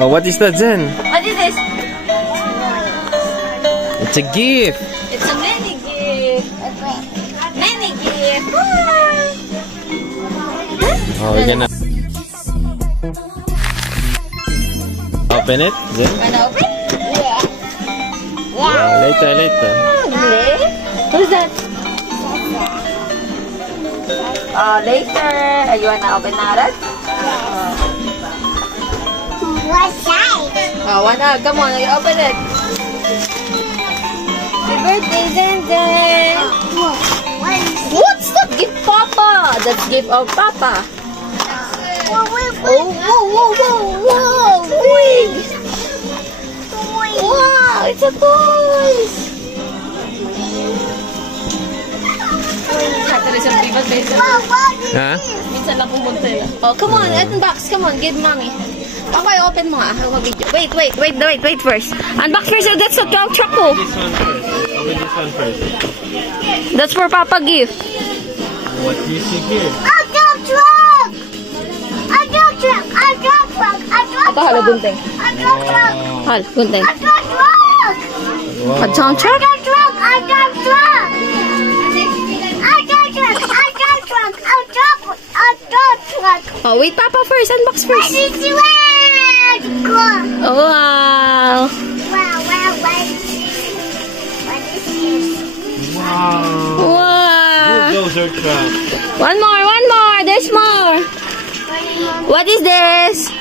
Oh, what is that, Zen? What is this? It's a gift. It's a mini gift. Mini gift. Oh, we're gonna open it, Zen? Wanna open? Yeah. Oh, later. Who's that? Later. You wanna open that? What size? Come on, open it. Happy birthday, Zen. What's that? Gift Papa. That's gift of Papa. Whoa. Wait. Wow, it's a toys. Huh? Minsan lang pumunta yun. Oh, come on, unbox. Come on, give mommy. Papa, open mo ah. Video. Wait first. Unbox first. Oh, that's a tow truck oh. This one first. Open this one first. That's for Papa gift. What do you see here? A dog truck! A dog truck! A dog truck! A dog Ito, hala, gunting. A dog truck! Hal, gunting. A dog truck! Wow. A tow truck? A dog truck! A dog truck! A dog truck! A dog truck! A dog truck! Oh, wait, Papa first. Unbox first. What is it? Go! Oh, wow. What is this? Wow. Wow. Bulldozer truck. One more. There's more. What is this?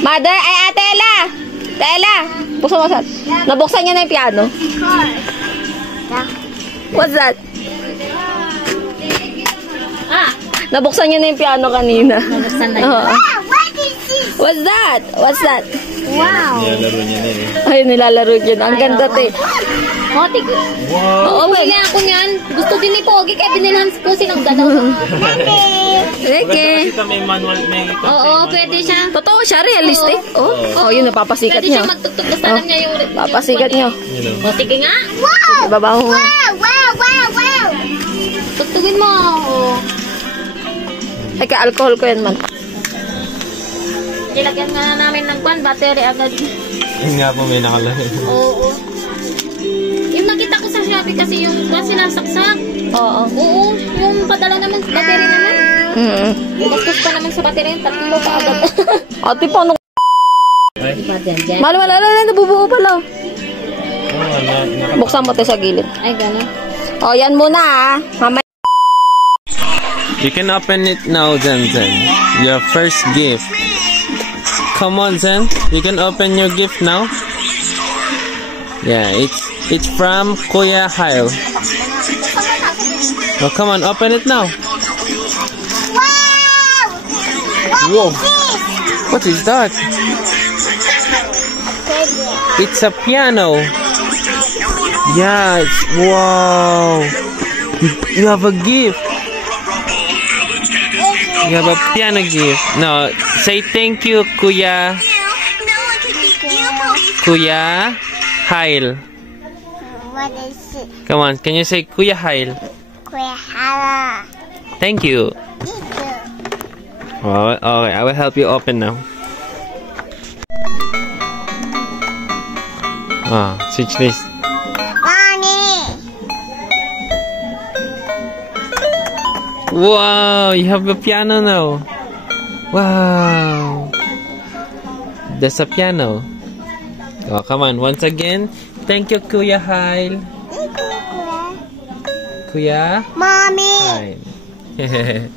Mother, ay Ate Ella. Buksan. Nabuksan niya na yung piano. What's that? Nabuksan niya na yung piano kanina. Nabuksan na yun. What is this? What's that? Wow! Nilalaro niya na eh. Ay, nilalaro niya. Ang ganda te. Hotik. Wow. Oo, bili ako niyan. Gusto din ni Pogi kaya binilhan ko silang dalawa. Sige. Sige. Kasi may manual, may Oo, pwede siya. Totoo siya, realistic. Oh, yun, napapasikat Pwede niya. siya magtugtog. Basta alam niya yung... Papasikat niyo. You know. O, sige nga. Wow! Ibabaho nga. Wow! Tugtugin mo. Ay, ka-alcohol ko yan man. Ilagyan nga namin ng battery agad. Yun nga po, may nakalagay. Oo. Yung nakita ko sa Shopee kasi yung sinasaksak. Oo. Oo, yung padala naman sa battery naman. Bastos pa naman sa battery yung 3 pa agad. Ate, paano? Wala, nabubuo pala. Buksan mo ito sa gilid. Ay, gano'n. O, yan muna ah. Mamaya. You can open it now, Zen. Your first gift. Come on, Zen. You can open your gift now. Yeah, it's from Kuya Hail. Oh, come on, open it now. Wow! Whoa. What is that? It's a piano. Yeah, wow. You have a gift. You have a piano gift. No, say thank you, Kuya Hail. What is it? Come on, can you say Kuya Hail? Kuya Hala. Thank you. Oh, okay, I will help you open now. Switch this. Mommy! Wow, you have a piano now. Wow. There's a piano. Oh, come on, once again. Thank you, Kuya Hail. Kuya Mommy! Hail.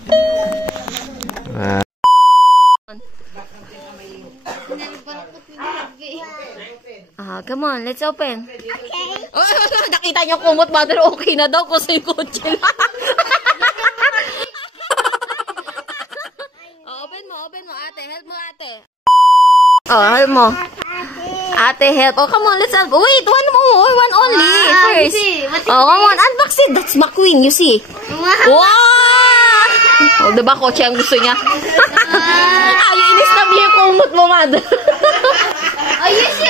Come on, let's open. Okay. Oh, nakita niyo kumot, mother, okay na daw kasi yung kotse lang. Open mo, ate. Help mo, ate. Oh, help mo. Ate, help. Oh, come on, let's help. Wait, one more. One only. First. Oh, come on, unbox it. That's McQueen, you see. Wow! Oh, diba kotse ang gusto niya? Ay, inis na yung kumot mo, mother.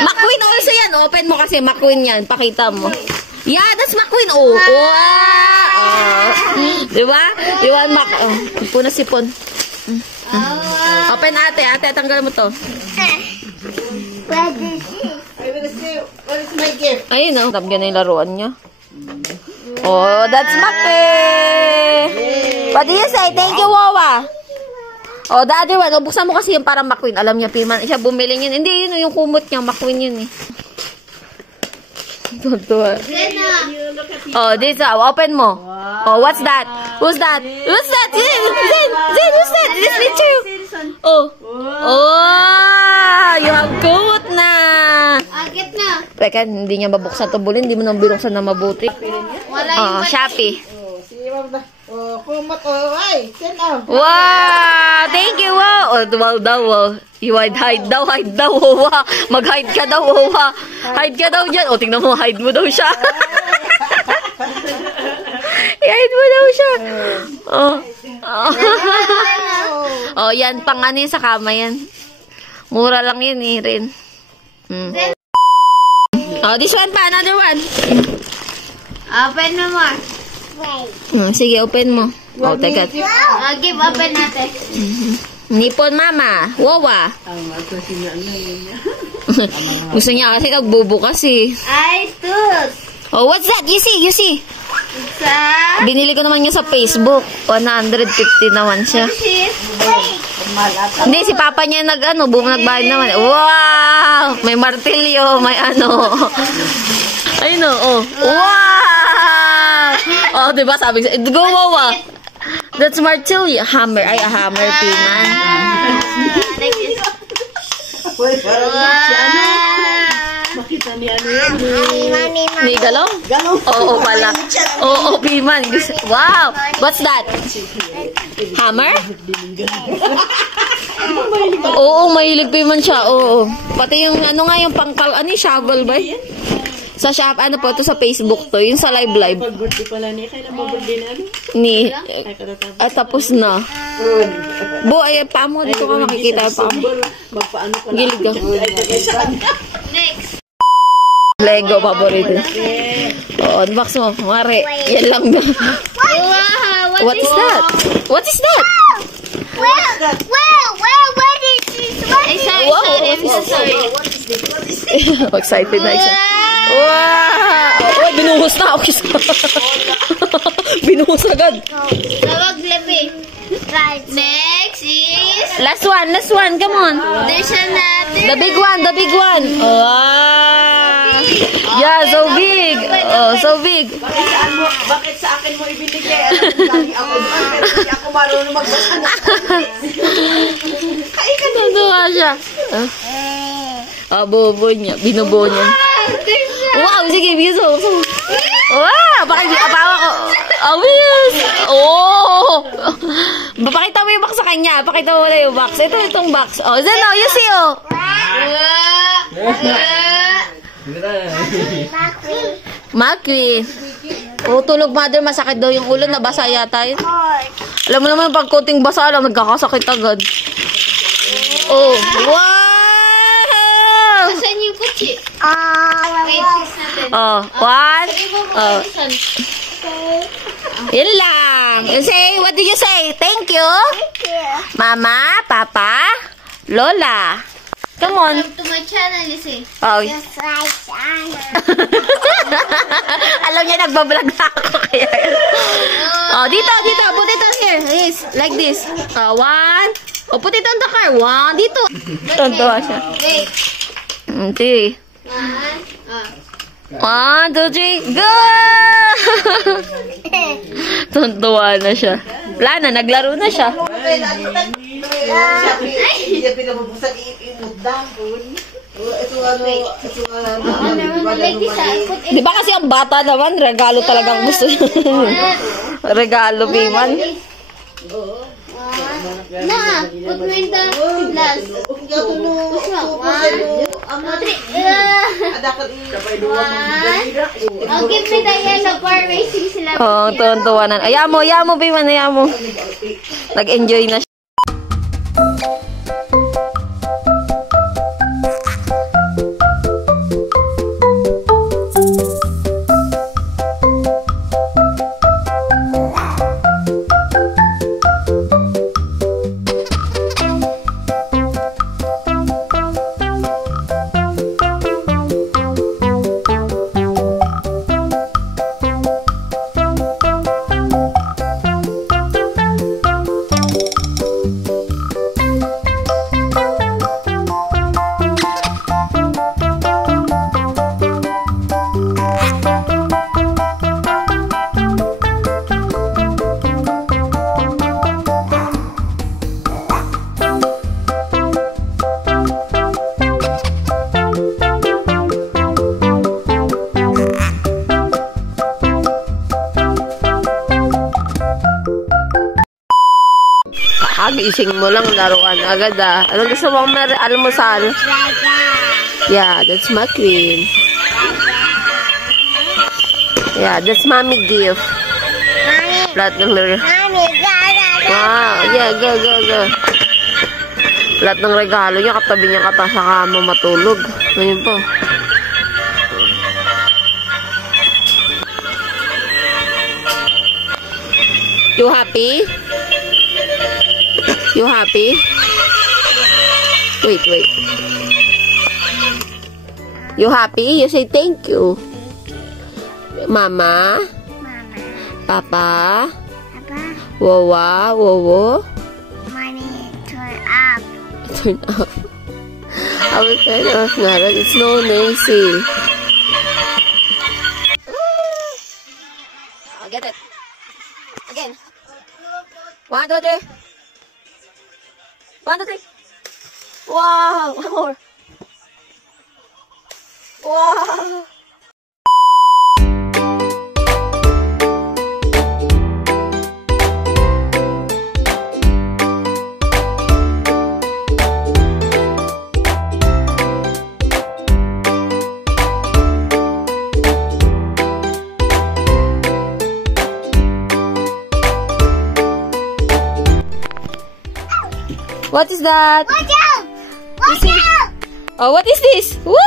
McQueen also yan. Open mo kasi McQueen yan. Pakita mo. Yeah, that's McQueen. Oh. Wow. Diba? You want Mac... Puna sipon. Open ate. Ate, tanggal mo to. What is it? What is my gift? Ayun, oh. Tapos na yung laruan niya. Oh, that's Maki! What do you say? Thank you, Wawa. Oh, the other one. Oh, buksan mo kasi yung parang McQueen. Alam niya, Piman. Siya bumili yun. Hindi, yun yung kumot niya. McQueen yun eh. Tuwa. Oh, this open mo. Oh, what's that? Who's that? Who's that? Zin, who's that? This picture. Oh. Oh, you have coat na. Agit na. Teka, hindi niya mabuksan to bulin. Hindi mo nang binuksan na mabuti. Wala Oh, Shopee. Sige, ma'am na. Kumot. Ay, send out. Wow! Thank you, wow! Oh, wow daw, wow. You hide daw, wow. Mag-hide ka daw, wow. Hide ka daw dyan. O, tingnan mo, hide mo daw siya. I-hide mo daw siya. Oh. Oh, yan, pang ano yun sa kama yan. Mura lang yun eh, rin. Oh, this one pa, another one. Open mo more. Wait. Sige, open mo. Oh, teka. Give open natin. Nipon, mama. Wawa. Gusto niya kasi nagbubukas eh. Ay, tooth. Oh, what's that? You see. Sa? Binili ko naman niya sa Facebook. 150 naman siya. Wait. Hindi, si papa niya nagbayad naman. Wow! May martilyo, may ano. Ay no, oh. Wow! Oh, diba sabi ko, go, Wawa. That's martilyo. Hammer. Ay, a hammer, Piman. Like this. Makita ni ano yan. May galaw? Oo, pala. Oo, Piman. Wow! What's that? Hammer? Oo, mahilig Piman siya. Oo. Pati yung ano nga yung pangkal, ano yung shovel ba? Sa shop, ano po, ito sa Facebook to. Yung sa live. Pag-birthday pala niya. Kailan mo birthday na ano? Ni. Ay, katatapos. At tapos na. Bo, ay, pa mo. Dito ka makikita pa mo. Magpaano ka lang. Gilid ka. Next. Lego, paborito. Oo, unbox mo. Mare, yan lang na. Wow, What is that? What is that? What is this? Sorry. Excited na isa. Wow! Oh, binuhos na. Okay. Binuhos agad. Tawag Levi. Right. Next is... Last one. Come on. There's another. The big one. Wow! Yeah, so big. Oh, so big. Bakit sa akin mo ibinigay? Galing ako doon, pero hindi ako marunong magbasa. Natuwa siya. Ah, bobo niya. Binubo niya. Wow, sige, biso. Wow, apawa ko. Oh, yes. Oh. Pakita mo yung box sa kanya. Pakita mo na yung box. Itong box. Oh, Zeno, you see, oh. Maki. Oh, tulog mother, masakit daw yung ulo. Nabasa yata yun. Alam mo naman, pag kunting basa lang, nagkakasakit agad. Oh, wow! Saan yung kutsi? Wait, natin. Oh, one. Oh. Yan lang. You say, what did you say? Thank you. Mama, Papa, Lola. Come on. Subscribe to my channel, you see. Oh. Alam niya, nagbablog na ako. Kaya. Oh, dito. Put it on here. Yes, like this. One. Oh, put it on the car. One. Dito. Tontuwa siya. Wait. Three. One. 1, 2, 3, go! Tuntuwa na siya. Wala na, naglaro na siya. Hindi niya pinabubuksan, imudang. Ito Like this, put it. Di ba kasi ang bata naman, regalo talagang gusto niya. Regalo, Piman. No, put me in the glass. Push mo. 1, 2, 3. Oh, give me the yellow for racing sila. Oh, tuntuwa na. Ayaw mo, Piman, ayaw mo. Nag-enjoy na siya. Gising mo lang, laruan agad ah. Ano gusto mong almusal? Yeah, that's my queen. Yeah, that's mommy gift. Lahat ng wow, yeah, go. Lahat ng regalo niya, katabi niya sa kama matulog. Ngayon po. You happy? You happy? Wait. You happy? You say thank you. Mama? Papa? Wawa? Wowo? Money, turn up. Turn off. I will turn off na. It's no Nancy. I'll get it. Again. 1, 2, 3. 1, 2, 3. Wow. One more. Wow. What is that? Watch out! Watch out! Oh, what is this? Wow!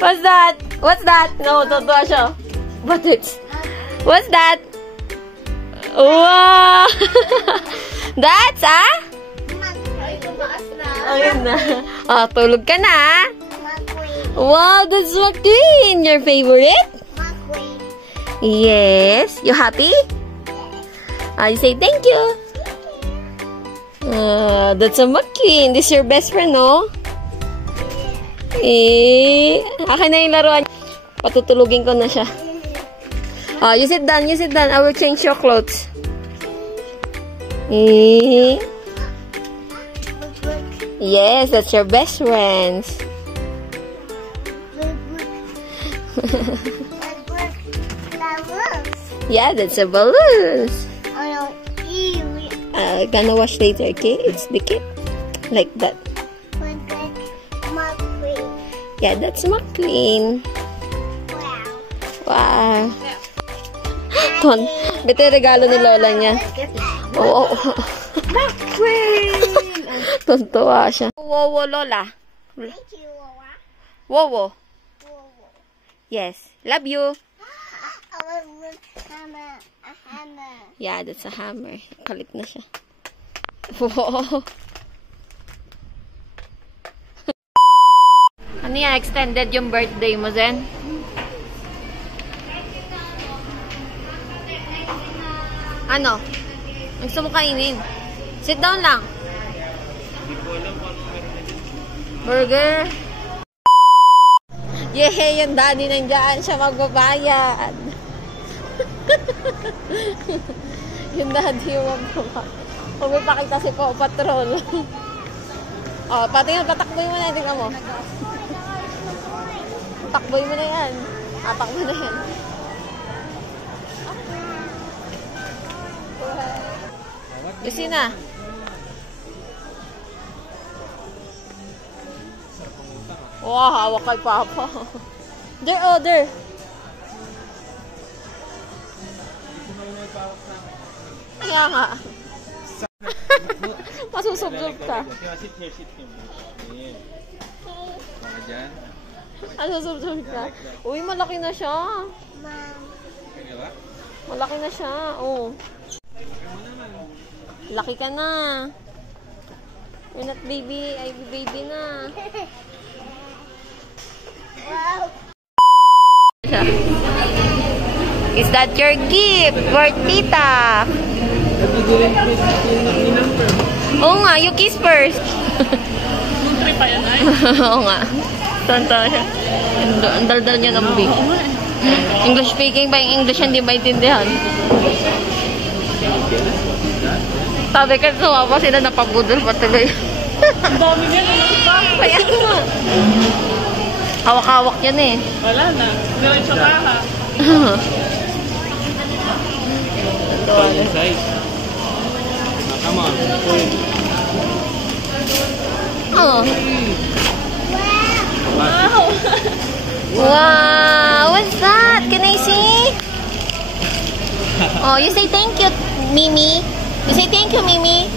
What's that? What's that? No, don't touch it. What is? What's that? Wow! That's ayun na. Oh, tulog ka na. Wow, that's McQueen. Your favorite? Yes. You happy? You say thank you. That's a McQueen. This is your best friend, no? Akin na yung laruan. Patutulugin ko na siya. You sit down, I will change your clothes. Yes, that's your best friends. Yeah, that's a balloon. Gonna wash later, okay? It's the cake. Like that. Yeah, that's McQueen. Wow. Ton, ito yung regalo ni Lola niya. Oo. McQueen! Tuntua siya. Wowo, Lola. Wowo. Yes. Love you. Yeah, that's a hammer. Kalit na siya. Wow. Ano yan? Extended yung birthday mo, Zen? Ano? Gusto mo kainin? Sit down lang. Burger. Yehey, yung daddy nandiyan siya magbabayad. Yung daddy yung magbabayad. Huwag may pakita si Paw Patrol. Oh, patingin, patakboy mo na. Tingnan mo. Patakboy mo na yan. Patakbo na yan. Lucy na. Wow, hawak kay Papa. There, oh, there. Kaya nga. Masusubsob ka. Masusubsob ka. Uy, malaki na siya. Malaki na siya. Oh. Laki ka na. You're not baby. Ay, baby na. Wow. Is that your gift for Tita? Oo nga, you kiss first. Nuntry pa yan ay. Oo nga. Tanta siya. Ang daldal niya ng big. English speaking ba yung English hindi maintindihan? Sabi ka, sumawa sila napabudol patuloy. Ang dami niya. Kaya nga. Hawak-hawak yan eh. Wala na. Diretso ka ha. Come on. Oh. Wow. Wow, what's that? Can I see? Oh, you say thank you, Mimi. You say thank you, Mimi.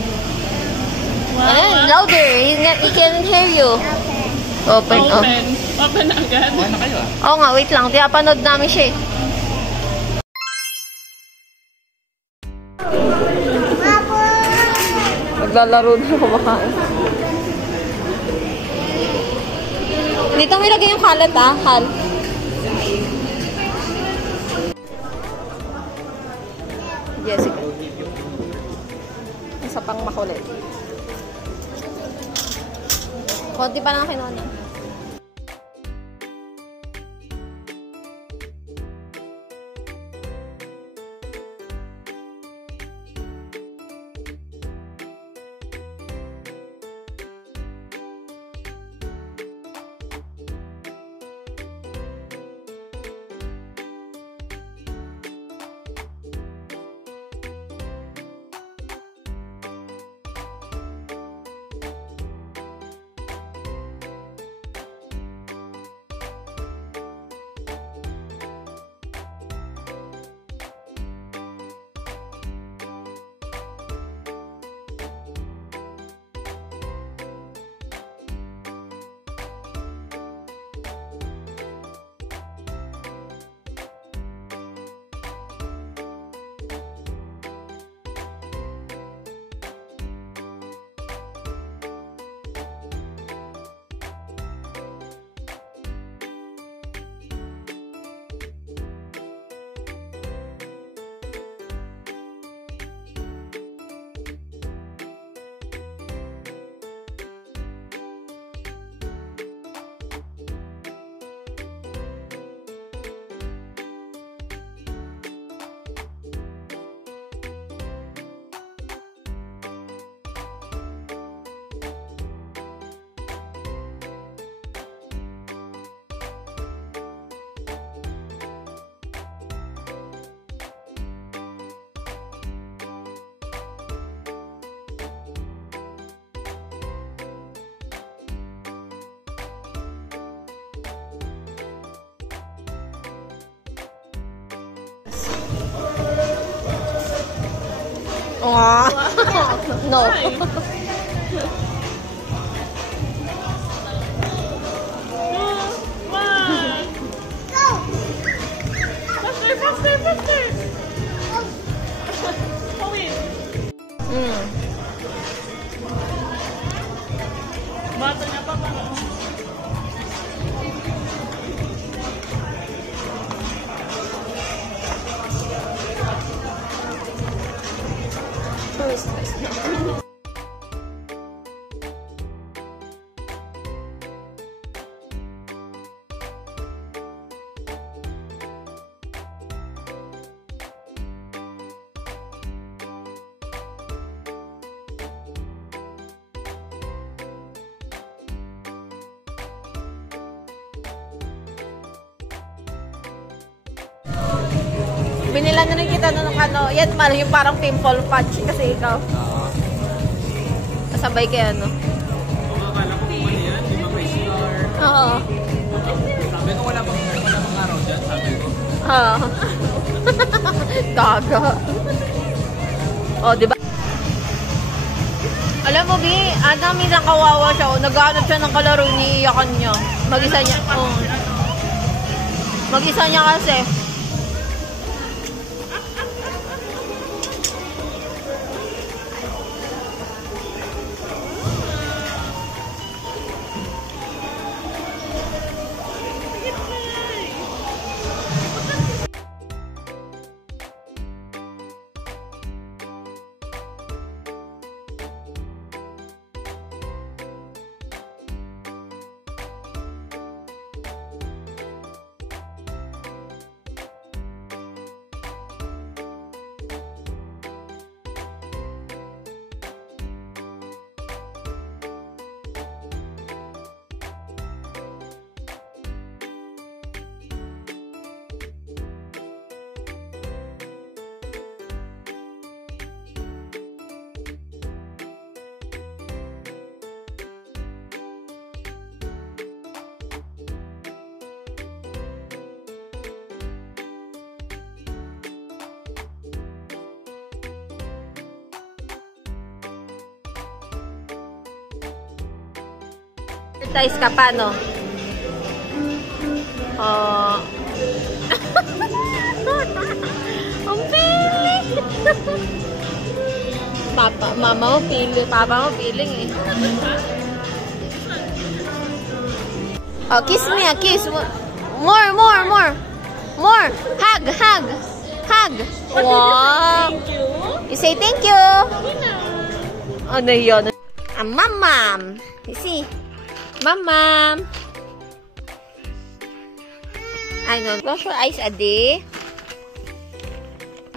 Wow. Louder. He can hear you. Open. Open agad. Kuha na kayo Oo nga, wait lang. Pinapanood namin siya eh. Naglalaro na kumakain. Dito may lagay yung kalat Hal. Jessica. Isa pang makulit. Konti pa lang kinuha niya. Wow. No. Bata niya pa ba? Binila na rin kita ng ano, yan mal, yung parang pimple patch kasi ikaw. Kasabay kaya ano. Akala ko kung ano yan, di ba may scar? Oo. Sabi ko wala bang araw dyan, sabi ko. Oo. Gaga. Oh, di ba? Alam mo, Bi, minsan kawawa siya. Naghahanap siya ng kalaro, iniiyakan niya. Mag-isa niya. Oh. Mag-isa niya kasi. Baptize ka pa, no? Oh. Ang piling. Mama mo piling. Papa mo piling eh. Oh, kiss me, kiss. More. More. Hug. Wow. You say thank you. Ano yun? Mamam. You see? Mamam. I know. Close your eyes, Adi.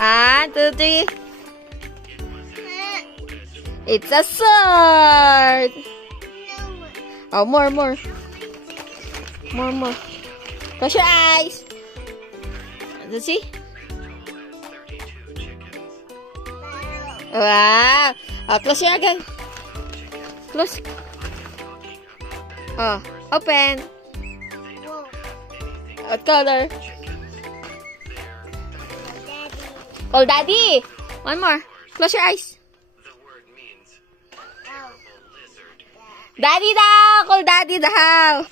1, 2, 3. It's a sword. Oh, more. More. Close your eyes. See? Wow. Oh, close your again. Close. Oh, open. What color? Call Daddy. One more. Close your eyes. Daddy daw. Call Daddy daw.